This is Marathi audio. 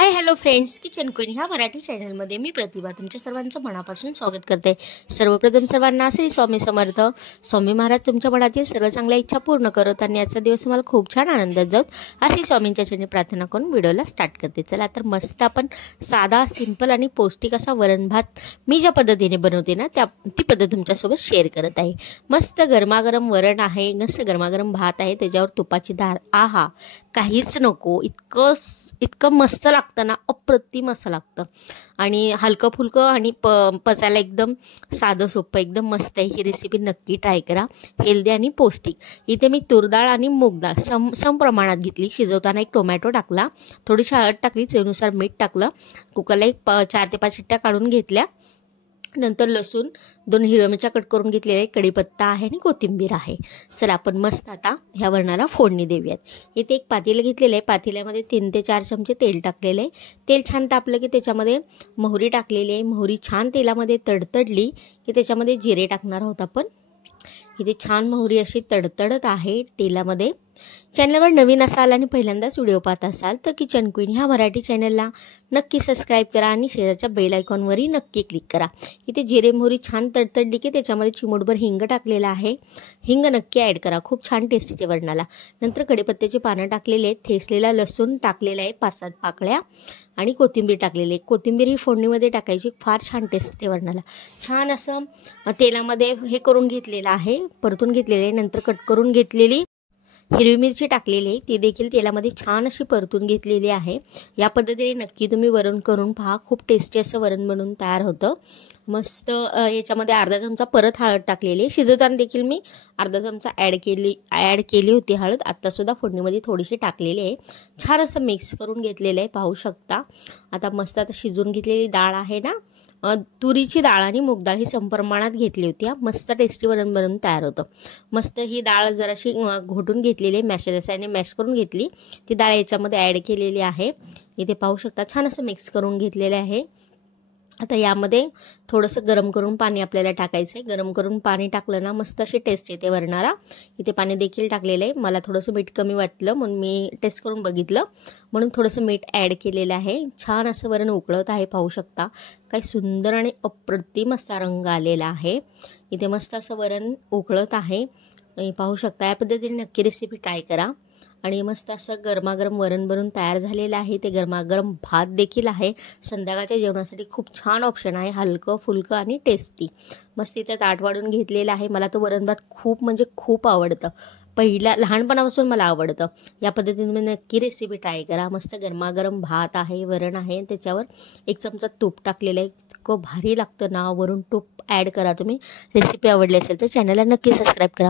Hi hello friends, kitchen queen ह्या मराठी चॅनलमध्ये मी प्रतिभा तुमच्या सर्वांचं मनापासून स्वागत करते। सर्वप्रथम सर्वांना श्री स्वामी समर्थ। स्वामी महाराज तुमच्या मनातील सर्व चांगल्या इच्छा पूर्ण करत आणि आजचा दिवस मला खूप छान आनंदात जाऊत अशी स्वामींच्या चरणी प्रार्थना करून व्हिडिओला स्टार्ट करते। चला तर मस्त आपण साधा सिंपल आणि पौष्टिक असा वरण भात मी ज्या पद्धतीने बनवते ना ती पद्धत तुमच्यासोबत शेअर करत आहे। मस्त गरमागरम वरण आहे, मस्त गरमागरम भात आहे, त्याच्यावर तुपाची धार, आहा काहीच नको, इतकं मस्त लागतं ना, अप्रतिम असं लागतं आणि हलकं फुलकं आणि पचायला एकदम साधं सोपं एकदम मस्त आहे। ही रेसिपी नक्की ट्राय करा, हेल्दी आणि पौष्टिक। इथे मी तूर डाळ आणि मूग डाळ सम प्रमाणात घेतली। शिजवताना एक टोमॅटो टाकला, थोडीशी हळद टाकली, चवीनुसार मीठ टाकलं, कुकरला एक 4 ते 5 शिट्ट्या काढून घेतल्या। नंतर लसूण, 2 हिरव्या मिरच्या कट करून घेतलेल्या, कढीपत्ता आहे आणि कोथिंबीर आहे। चला आपण मस्त आता ह्या वरणाला फोडणी देऊयात। इथे एक पातेलं घेतलेलं आहे, पातेल्यामध्ये 3 ते 4 चमचे तेल टाकलेलं आहे। तेल छान तापलं की त्याच्यामध्ये मोहरी टाकलेली आहे। मोहरी छान तेलामध्ये तडतडली की त्याच्यामध्ये जिरे टाकणार आहोत आपण। इथे छान मोहरी अशी तडतडत आहे तेलामध्ये। चॅनलवर नवीन असाल आणि पहिल्यांदाच व्हिडिओ पाहत असाल तर किचन क्वीन ह्या मराठी चॅनलला नक्की सबस्क्राईब करा आणि शेजारच्या बेल आयकॉनवरही नक्की क्लिक करा। इथे जिरे मोहरी छान तडतडली की त्याच्यामध्ये चिमूटभर हिंग टाकलेला आहे, हिंग नक्की ॲड करा, खूप छान टेस्ट येते वरणाला। नंतर कढीपत्त्याची पानं टाकलेले आहेत, ठेचलेला लसूण टाकलेला आहे 5-7 पाकळ्या आणि कोथिंबीर टाकलेली आहे। कोथिंबीर ही फोडणीमध्ये टाकायची, फार छान टेस्ट येते वरणाला। छान असं तेलामध्ये हे करून घेतलेलं आहे, परतून घेतलेले आहे। नंतर कट करून घेतलेली हिरवी मिरची टाकलेली आहे, ती देखील तेलामध्ये छान अशी परतून घेतलेली आहे। या पद्धतीने नक्की तुम्ही वरण करून पहा, खूप टेस्टी असं वरण बनवून तयार होतं। मस्त याच्यामध्ये अर्धा चमचा परत हळद टाकलेली आहे। शिजवताना देखील मी अर्धा चमचा ॲड केली होती हळद, आत्तासुद्धा फोडणीमध्ये थोडीशी टाकलेली आहे। छान असं मिक्स करून घेतलेलं आहे, पाहू शकता। आता मस्त आता शिजवून घेतलेली डाळ आहे ना, तुरीची डाळ आणि मूग डाळ ही समप्रमाणात घेतली होती। मस्त टेस्टी वरण बनवून तयार होतं। मस्त ही डाळ जराशी घोटून घेतलेली आहे, मॅशरने मॅश करून घेतली, ती डाळ याच्यामध्ये ॲड केलेली आहे। इथे पाहू शकता छान असं मिक्स करून घेतलेलं आहे। आता यामध्ये थोडंसं गरम करून पाणी आपल्याला टाकायचं आहे। गरम करून पाणी टाकलं ना मस्त अशी टेस्ट येते वरणाला। इथे पाणी देखील टाकलेलं आहे, मला थोडंसं मीठ कमी वाटलं म्हणून मी टेस्ट करून बघितलं, म्हणून थोडंसं मीठ ॲड केलेलं आहे। छान असं वरण उकळत आहे, पाहू शकता काय सुंदर आणि अप्रतिम असा रंग आलेला आहे। इथे मस्त असं वरण उकळत आहे, पाहू शकता। या पद्धतीने नक्की रेसिपी ट्राय करा आणि मस्त असं गरमागरम वरण बनून तयार झालेलं आहे। ते गरमागरम भात देखील आहे, संध्याकाळच्या जेवणासाठी खूप छान ऑप्शन आहे, हलकं फुलकं आणि टेस्टी। मस्त इथे ताट वाढून घेतलेलं आहे। मला तो वरण भात खूप म्हणजे खूप आवडतं, लहानपणापासून मला आवडतं। या पद्धतीने तुम्ही नक्की रेसिपी ट्राय करा। मस्त गरमागरम भात आहे, वरण आहे, त्याच्यावर 1 चमचा तूप टाकलेलं आहे, इतकं भारी लागतं ना। वरून तूप ॲड करा तुम्ही। रेसिपी आवडली असेल तर चॅनलला नक्की सबस्क्राईब करा।